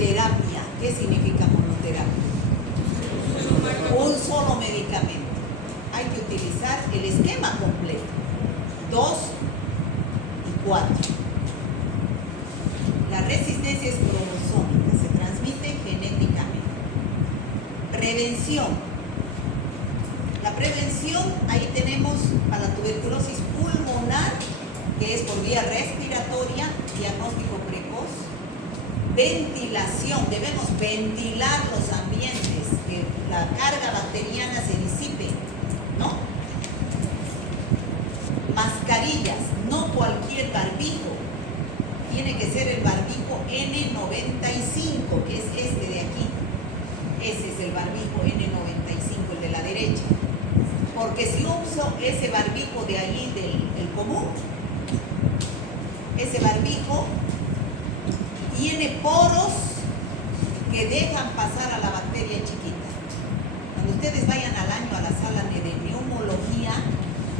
monoterapia. ¿Qué significa monoterapia? Un solo medicamento. Hay que utilizar el esquema completo. 2 y 4. La resistencia es cromosómica, se transmite genéticamente. Prevención. La prevención, ahí tenemos para la tuberculosis pulmonar, que es por vía respiratoria, diagnóstico precoz. Ventilación, debemos ventilar los ambientes, que la carga bacteriana se disipe, ¿no? Mascarillas, no cualquier barbijo, tiene que ser el barbijo N95, que es este de aquí. Ese es el barbijo N95, el de la derecha. Porque si uso ese barbijo de ahí, del común, ese barbijo tiene poros que dejan pasar a la bacteria chiquita. Cuando ustedes vayan al año a la sala de neumología,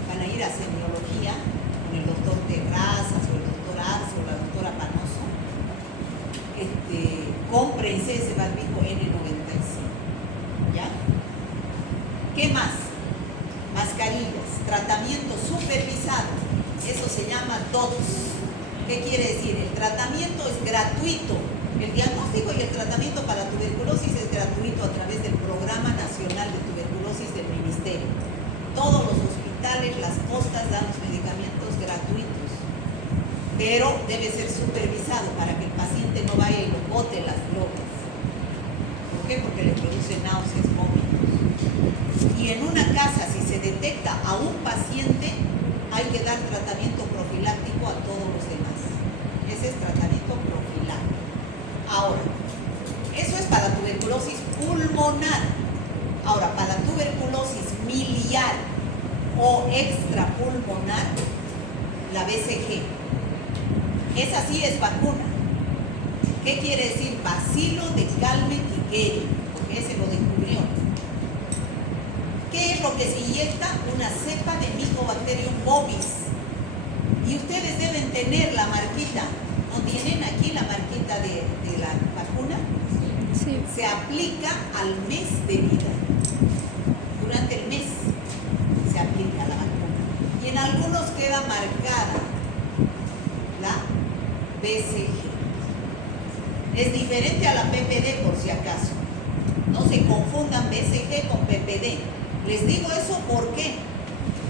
van a ir a semiología con el doctor Terrazas o el doctor Arce o la doctora Panoso. Cómprense ese barbijo N95. ¿Ya? ¿Qué más? Mascarillas, tratamiento supervisado. Eso se llama DOTS. ¿Qué quiere decir? El tratamiento es gratuito. El diagnóstico y el tratamiento para la tuberculosis es gratuito a través del Programa Nacional de Tuberculosis del Ministerio. Todos los hospitales, las postas dan los medicamentos gratuitos, pero debe ser supervisado para que el paciente no vaya y lo bote las drogas. ¿Por qué? Porque le produce náuseas, vómitos. Y en una casa, si se detecta a un paciente, hay que dar tratamiento profiláctico a todos los demás. Ese es tratamiento profiláctico. Ahora, eso es para tuberculosis pulmonar. Ahora, para tuberculosis miliar o extrapulmonar, la BCG. Esa sí es vacuna. ¿Qué quiere decir? Bacilo de Calmette-Guerin, porque ese lo descubrió. ¿Qué es lo que se inyecta? Una cepa de Mycobacterium bovis. Y ustedes deben tener la marquita. ¿No tienen aquí la marquita de la vacuna? Sí. Se aplica al mes de vida. Durante el mes se aplica la vacuna. Y en algunos queda marcada la BCG. Es diferente a la PPD, por si acaso. No se confundan BCG con PPD. Les digo eso ¿por qué?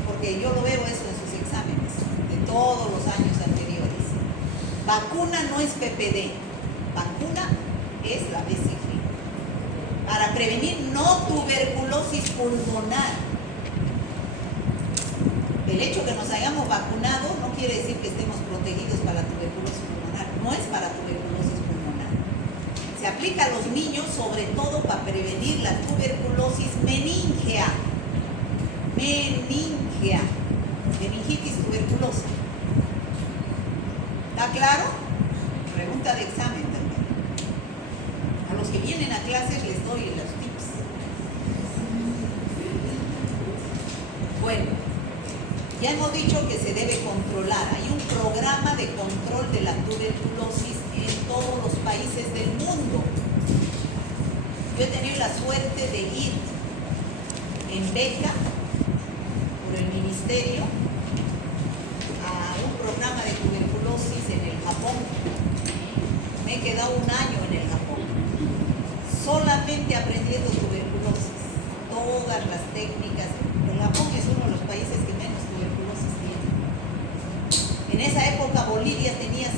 Porque yo lo veo eso en sus exámenes de todos los años anteriores. Vacuna no es PPD, vacuna es la BCG. Para prevenir no tuberculosis pulmonar. El hecho que nos hayamos vacunado no quiere decir que estemos protegidos para la tuberculosis pulmonar. No es para tuberculosis pulmonar. Se aplica a los niños sobre todo para prevenir la tuberculosis meningea. Meningea. Meningitis tuberculosa. ¿Está claro? Pregunta de examen también. A los que vienen a clases les doy los tips. Bueno, ya hemos dicho que se debe controlar. Hay un programa de control de la tuberculosis en todos los países del mundo. Yo he tenido la suerte de ir en beca por el ministerio a un programa de tuberculosis en el Japón. Me he quedado un año en el Japón, solamente aprendiendo tuberculosis, todas las técnicas. El Japón es uno de los países que menos tuberculosis tiene. En esa época Bolivia tenía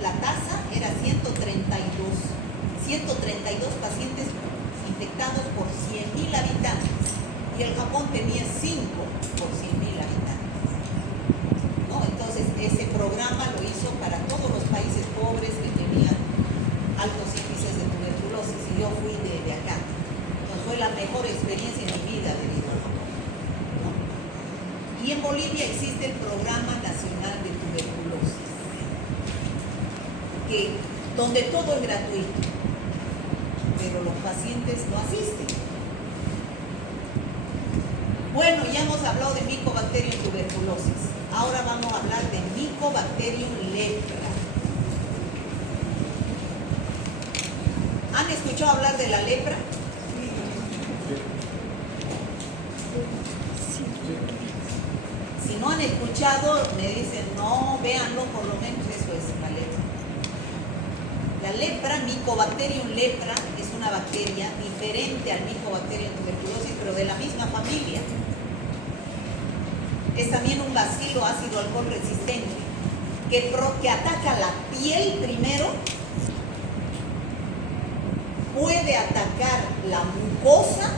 la tasa era 132 pacientes infectados por 100.000 habitantes y el Japón tenía 5 por 100.000 habitantes. ¿No? Entonces ese programa lo hizo para todos los países pobres que tenían altos índices de tuberculosis y yo fui de acá. Entonces fue la mejor experiencia en mi vida debido al Japón. ¿No? Y en Bolivia existe el Programa Nacional de Tuberculosis, donde todo es gratuito, pero los pacientes no asisten. Bueno, ya hemos hablado de Mycobacterium tuberculosis. Ahora vamos a hablar de Mycobacterium lepra. ¿Han escuchado hablar de la lepra? Si no han escuchado, me dicen, no, véanlo, por lo menos eso es la lepra. La lepra, Mycobacterium lepra, es una bacteria diferente al Mycobacterium tuberculosis, pero de la misma familia. Es también un bacilo ácido alcohol resistente que ataca la piel primero, puede atacar la mucosa,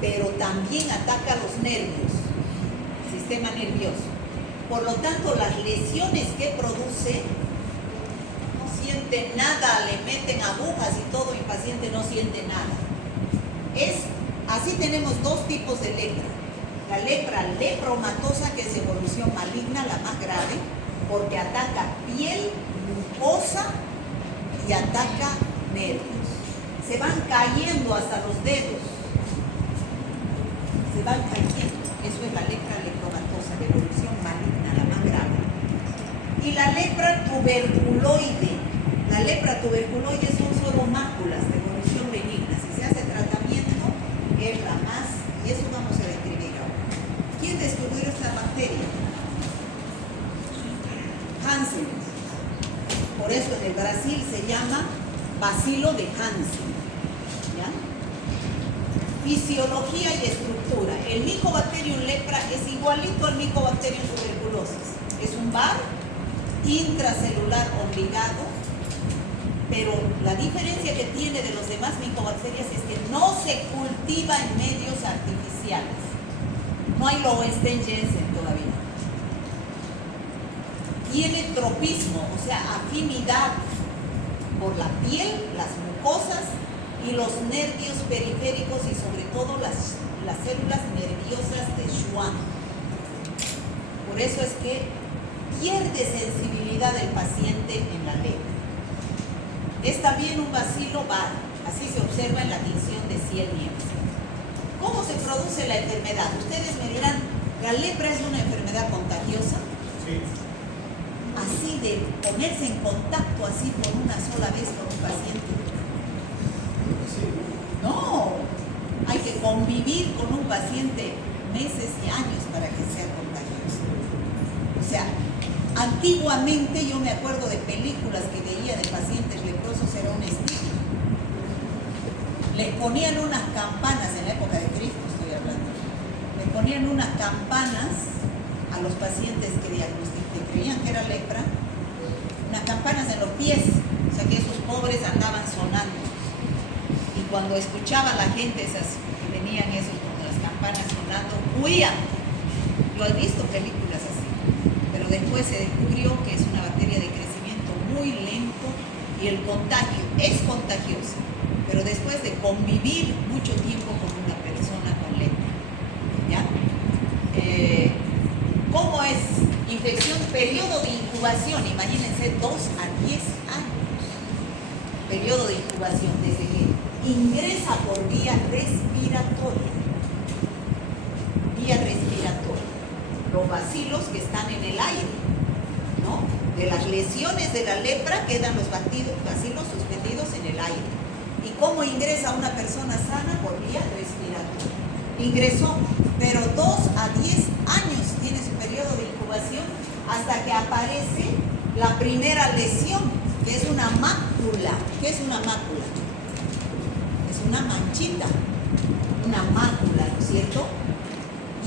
pero también ataca los nervios, el sistema nervioso. Por lo tanto, las lesiones que produce, no siente nada, le meten agujas y todo, y el paciente no siente nada. Así tenemos dos tipos de lepra. La lepra lepromatosa, que es evolución maligna, la más grave, porque ataca piel, mucosa y ataca nervios. Se van cayendo hasta los dedos. Se van cayendo. Eso es la lepra lepromatosa, de evolución maligna, la más grave. Y la lepra tuberculoide. La lepra tuberculoide son solo máculas de evolución benigna. Si se hace tratamiento, es la más, y eso vamos a describir ahora. ¿Quién descubrió esta bacteria? Hansen. Por eso en el Brasil se llama bacilo de Hansen. ¿Ya? Fisiología y estructura. El Mycobacterium lepra es igualito al Mycobacterium tuberculosis. Es un bar intracelular obligado, pero la diferencia que tiene de los demás micobacterias es que no se cultiva en medios artificiales. No hay Lowenstein Jensen todavía. Tiene tropismo, o sea, afinidad por la piel, las mucosas y los nervios periféricos y sobre todo las células nerviosas de Schwann. Por eso es que pierde sensibilidad el paciente en la lepra. Es también un bacilo bar, así se observa en la tinción de Ciel-Nielsen. ¿Cómo se produce la enfermedad? Ustedes me dirán, ¿la lepra es una enfermedad contagiosa? Sí. Así de ponerse en contacto así por una sola vez con un paciente. No, hay que convivir con un paciente meses y años para que sea contagioso. O sea, antiguamente yo me acuerdo de películas que veía de pacientes leprosos, era un estigma. Les ponían unas campanas, en la época de Cristo estoy hablando, les ponían unas campanas a los pacientes que creían que era lepra, unas campanas en los pies, o sea que esos pobres andaban sonando. Y cuando escuchaba la gente esas que venían esos con las campanas sonando, huían. Yo he visto películas así, pero después se descubrió que es una bacteria de crecimiento muy lento y el contagio es contagiosa, pero después de convivir mucho tiempo con una persona con lepra. ¿Ya? ¿Cómo es? Infección, periodo de incubación, imagínense 2 a 10 años. Periodo de incubación, desde que ingresa por vía respiratoria. Vía respiratoria. Los bacilos que están en el aire, ¿no? De las lesiones de la lepra quedan los bacilos suspendidos en el aire. ¿Y cómo ingresa una persona sana? Por vía respiratoria. Ingresó, pero 2 a 10 años tiene su periodo de incubación hasta que aparece la primera lesión, que es una mácula. ¿Qué es una mácula? Es una manchita, una mácula, ¿no es cierto?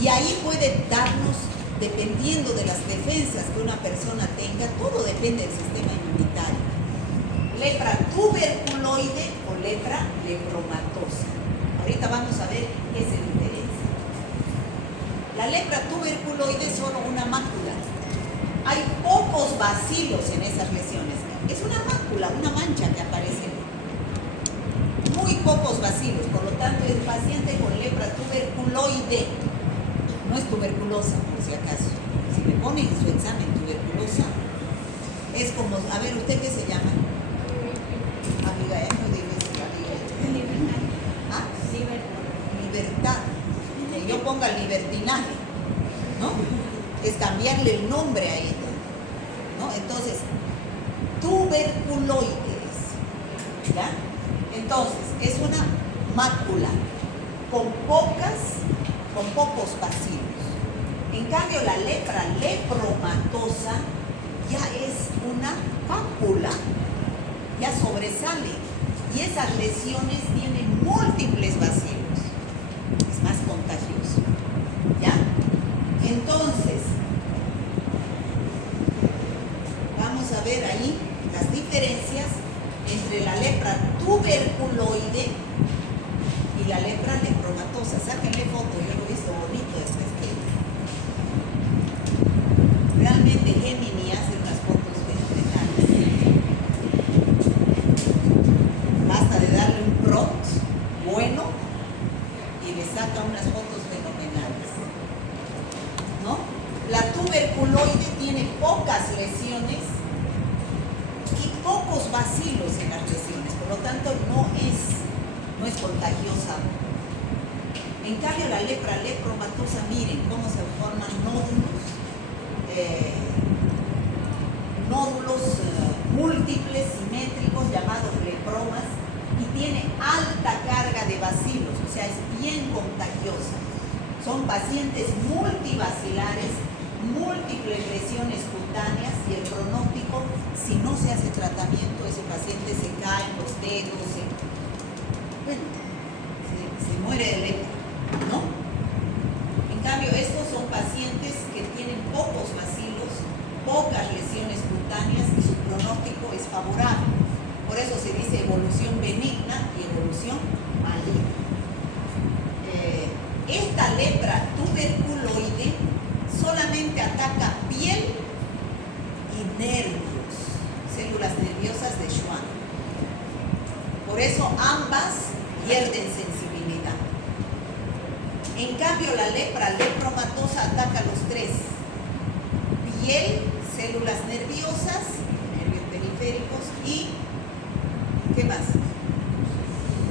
Y ahí puede darnos, dependiendo de las defensas que una persona tenga, todo depende del sistema inmunitario. Lepra tuberculoide o lepra lepromatosa. Ahorita vamos a ver qué se diferencia. La lepra tuberculoide es solo una mácula. Hay pocos bacilos en esas lesiones. Es una mácula, una mancha que aparece. Muy pocos bacilos. Por lo tanto, el paciente con lepra tuberculoide no es tuberculosa, por si acaso. Si le ponen en su examen tuberculosa, es como, a ver, ¿usted qué se llama? Abigail, no digas Abigail. ¿Ah? Libertad. Que yo ponga libertinaje, ¿no? Es cambiarle el nombre a ella, ¿no? Entonces, tuberculoides. ¿Ya? Entonces, es una mácula con pocos bacilos. En cambio, la lepra lepromatosa ya es una pápula, ya sobresale. Y esas lesiones tienen múltiples bacilos. Es más contagioso. ¿Ya? Entonces, vamos a ver ahí las diferencias entre la lepra tuberculoide y la lepra lepromatosa. Sáquenle foto, yo lo he visto bonito este esquema. Realmente Gemini hace unas fotos fenomenales. Basta de darle un prompt bueno y le saca unas fotos fenomenales, ¿no? La tuberculoide tiene pocas lesiones y pocos bacilos en las lesiones, por lo tanto no es contagiosa. En cambio, la lepra lepromatosa, miren cómo se forman nódulos múltiples, simétricos, llamados lepromas, y tiene alta carga de bacilos, o sea, es bien contagiosa. Son pacientes multibacilares, múltiples lesiones cutáneas, y el pronóstico, si no se hace tratamiento, ese paciente se cae en los dedos, se muere de lepra, ¿no? En cambio, estos son pacientes que tienen pocos bacilos, pocas lesiones cutáneas, y su pronóstico es favorable. Por eso se dice evolución benigna y evolución maligna. Esta lepra tuberculoide solamente ataca piel y nervios, células nerviosas de Schwann. Por eso ambas pierden sensibilidad. En cambio, la lepra lepromatosa ataca los tres: piel, células nerviosas, nervios periféricos y, ¿qué más?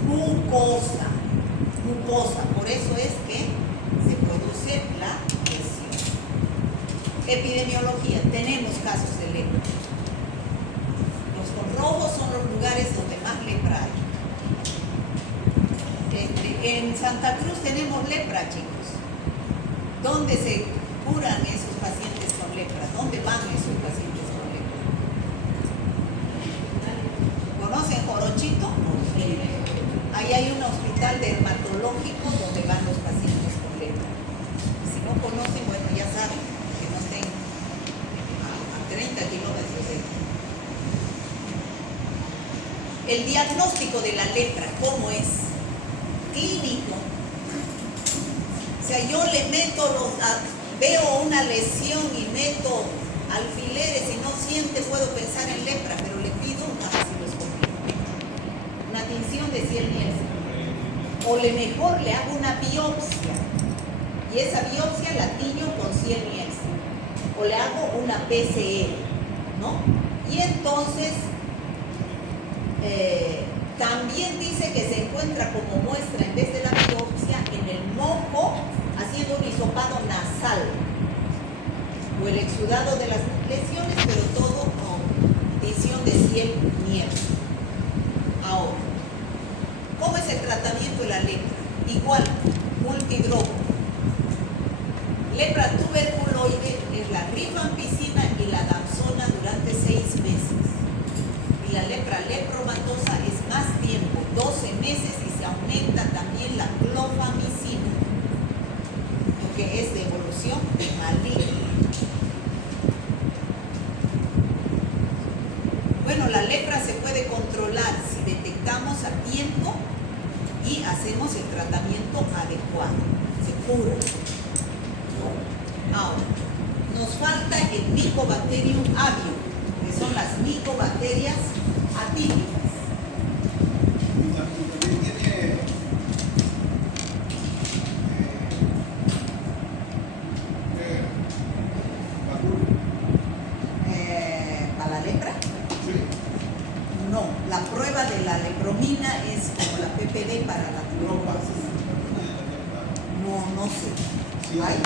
Mucosa. Por eso es que se produce la lesión. Epidemiología. Tenemos casos de lepra. Los con rojos son los lugares donde más lepra hay. En Santa Cruz tenemos lepra, chicos. ¿Dónde se curan esos pacientes con lepra? ¿Dónde van esos pacientes con lepra? ¿Conocen Jorochito? Ahí hay un hospital dermatológico donde van los pacientes con lepra. Si no conocen, bueno, ya saben que no estén a 30 kilómetros de aquí. El diagnóstico de la lepra, ¿cómo es? Clínico. O sea, yo le meto veo una lesión y meto alfileres y no siente, puedo pensar en lepra, pero le pido una vaciloscopia, una tinción de Ciel Nielsen, o mejor le hago una biopsia y esa biopsia la tiño con Ciel Nielsen, o le hago una PCR, ¿no? Y entonces también dice que se encuentra como muestra, en vez de la biopsia, en el moco, haciendo un hisopado nasal o el exudado de las lesiones, pero todo con tinción de Ciel Nielsen. Ahora, ¿cómo es el tratamiento de la lepra? Igual, multidroga. Lepra tuberculoide es la rifampicina y la dapsona durante 6 meses. Y la lepra lepromatosa es más tiempo, 12 meses, y se aumenta también la clofamicina, que es de evolución maligna. Bueno, la lepra se puede controlar si detectamos a tiempo y hacemos el tratamiento adecuado. Se cura. Ahora, nos falta el Mycobacterium avium, que son las micobacterias atípicas. ¿Para la lepra? No, la prueba de la lepromina es como la PPD para la tuberculosis. No sé. ¿Hay?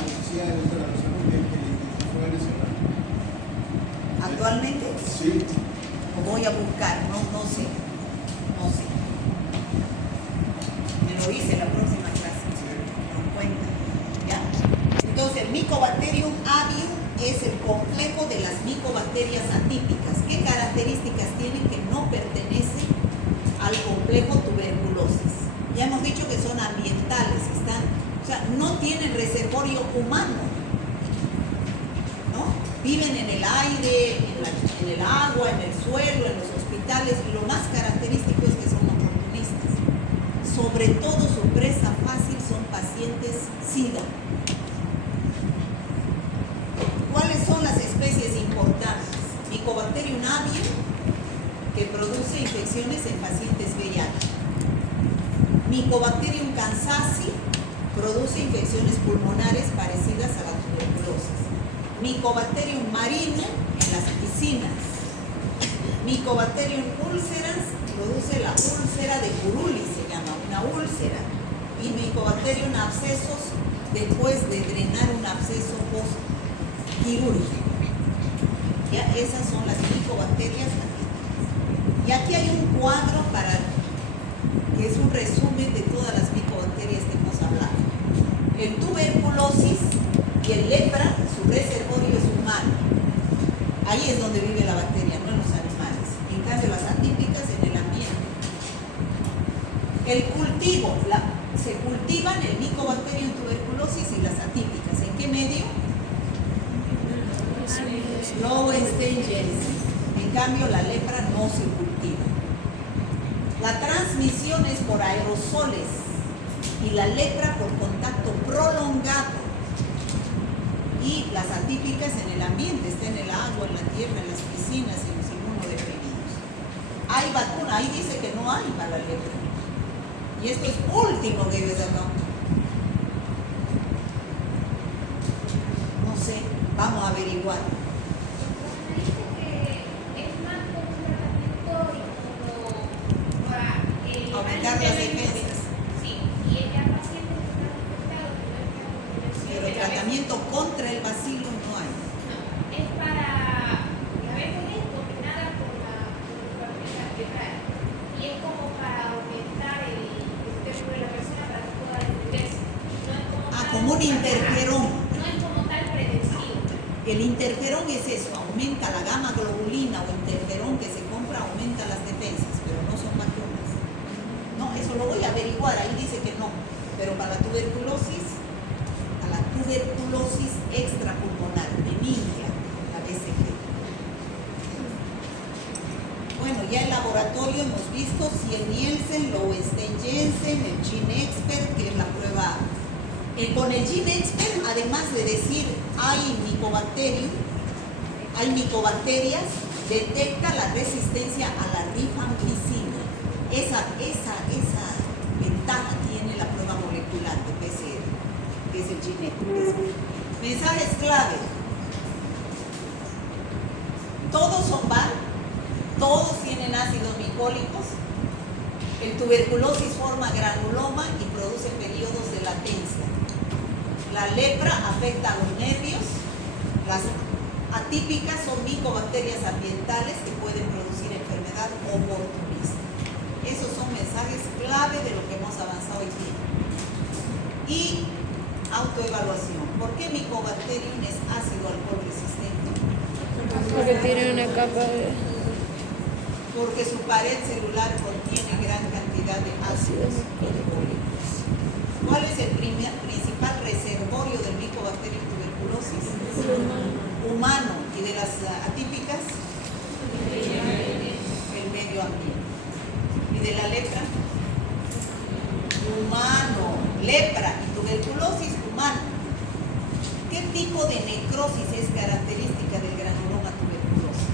¿Actualmente? Sí. Voy a buscar, no sé. Me lo hice la próxima clase, me doy cuenta. ¿Ya? Entonces, Mycobacterium avium es el complejo de las micobacterias atípicas. ¿Qué características tienen que no pertenecen al complejo tuberculosis? Ya hemos dicho que son ambientales, no tienen reservorio humano, ¿no? Viven en el aire, en el agua, en el suelo, en los hospitales, y lo más característico es que son oportunistas. Sobre todo su presa fácil son pacientes SIDA. ¿Cuáles son las especies importantes? Mycobacterium avium, que produce infecciones en pacientes VIH. Mycobacterium kansasi produce infecciones pulmonares parecidas a la tuberculosis. Mycobacterium marino en las piscinas. Mycobacterium ulcerans produce la úlcera de Buruli, se llama una úlcera. Y Mycobacterium abscesos después de drenar un absceso postquirúrgico. Ya, esas son las micobacterias. Y aquí hay un cuadro que es un resumen de todas las micobacterias que hemos hablado. El tuberculosis y el lepra, su reservorio es humano. Ahí es donde vive la bacteria, no en los animales. En cambio, las atípicas en el ambiente. El cultivo, se cultivan el Mycobacterium tuberculosis y las atípicas. ¿En qué medio? Lowenstein-Jensen. En cambio, la lepra no se cultiva. La transmisión es por aerosoles y la lepra por contacto prolongado. Y las atípicas en el ambiente, está en el agua, en la tierra, en las piscinas, en los inmunodeprimidos. Hay vacuna, ahí dice que no hay para la lepra. Y esto es último que debes dar. No sé, vamos a averiguar. Aumentar las defensas. Sí, y ella paciente que está infectado, pero tratamiento contra el bacilo no hay. No, es para, a veces es combinada con la enfermedad viral y es como para aumentar el sistema de la persona para que pueda defenderse. No es como Como un interferón. No es como tal prevención. El interferón es eso, aumenta la gamma globulina o interferón que se compra, aumenta las defensas, pero no son vacunas. No, eso lo voy a averiguar, ahí dice que no. Pero para la tuberculosis extrapulmonar, meningia, la BCG. Bueno, ya en laboratorio hemos visto Nielsen, Lowenstein-Jensen, el GeneXpert, que es la prueba. Con el GeneXpert, además de decir hay micobacterias, detecta la resistencia a la rifampicina. Esa ventaja tiene la prueba molecular de PCR, que es el GeneXpert. Mensajes clave. Todos son VAR, todos tienen ácidos micólicos. El tuberculosis forma granuloma y produce periodos de latencia. La lepra afecta a los nervios. Las atípicas son micobacterias ambientales que pueden producir enfermedad oportunista. Esos son mensajes clave de lo que hemos avanzado hoy día. Y autoevaluación. ¿Por qué Mycobacterium es ácido alcohol resistente? Porque tiene una capa de... Porque su pared celular contiene gran cantidad de ácidos alcohólicos. ¿Cuál es el principal reservorio del Mycobacterium tuberculosis? Humano. ¿Y de las atípicas? El medio ambiente. ¿Y de la lepra? Humano. Lepra y tuberculosis, humano. ¿Qué tipo de necrosis es característica del granuloma tuberculoso?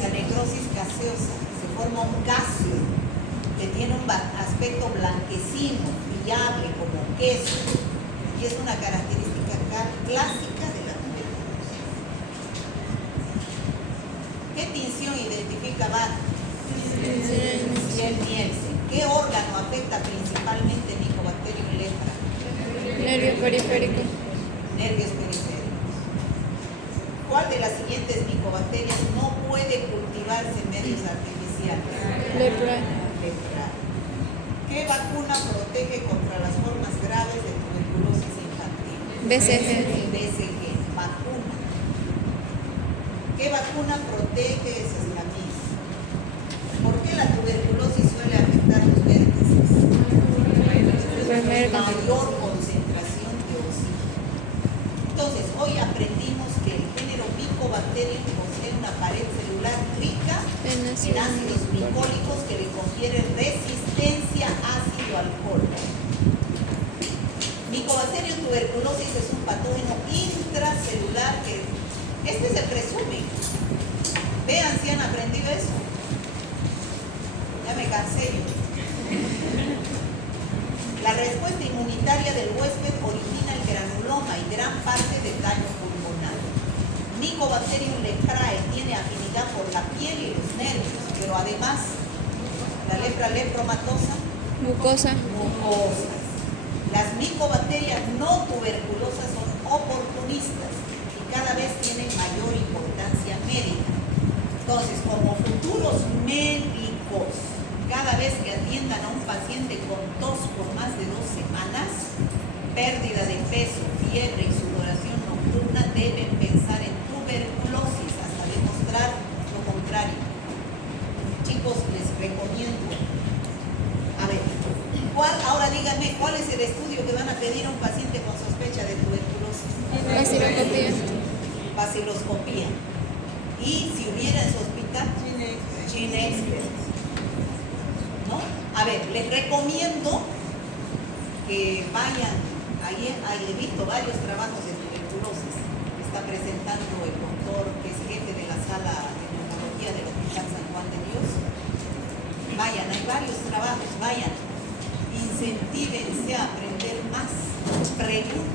La necrosis gaseosa. Se forma un gasio que tiene un aspecto blanquecino, brillable, como queso. Y es una característica clásica de la tuberculosis. ¿Qué tinción identifica VAR? Nielsen. ¿Qué órgano afecta principalmente Mycobacterium lepra? Nervio periférico. Nervios periféricos. ¿Cuál de las siguientes micobacterias no puede cultivarse en medio remedios artificiales? Lepra. Lepra. ¿Qué vacuna protege contra las formas graves de tuberculosis infantil? BCG. BCG, vacuna. ¿Qué vacuna protege? Esa es la misma. ¿Por qué la tuberculosis suele afectar los vértices? Mayor concentración de oxígeno. Entonces, hoy aprendimos que el género Mycobacterium posee una pared celular rica en ácidos micólicos que le confieren resistencia ácido-alcohol. Mycobacterium tuberculosis es un patógeno intracelular que se presume. Vean si han aprendido eso. Ya me cansé yo. La respuesta inmunitaria del huésped origina el granuloma y gran parte del daño pulmonar. Mycobacterium leprae tiene afinidad por la piel y los nervios, pero además la lepra lepromatosa, Mucosa. mucosas. Las micobacterias no tuberculosas son oportunistas y cada vez tienen mayor importancia médica. Entonces, como futuros médicos, cada vez que atiendan a un paciente con tos por más de 2 semanas, pérdida de peso, fiebre y sudoración nocturna, deben pensar en tuberculosis hasta demostrar lo contrario. Chicos, les recomiendo. A ver, ahora díganme, ¿cuál es el estudio que van a pedir a un paciente con sospecha de tuberculosis? Baciloscopía. Baciloscopía. Y si hubiera en su hospital, Gene Expert. ¿No? A ver, les recomiendo que vayan, ahí he visto varios trabajos de tuberculosis que está presentando el doctor que es jefe de la sala de neumología del Hospital San Juan de Dios. Vayan, hay varios trabajos, vayan, incentívense a aprender más, pregunten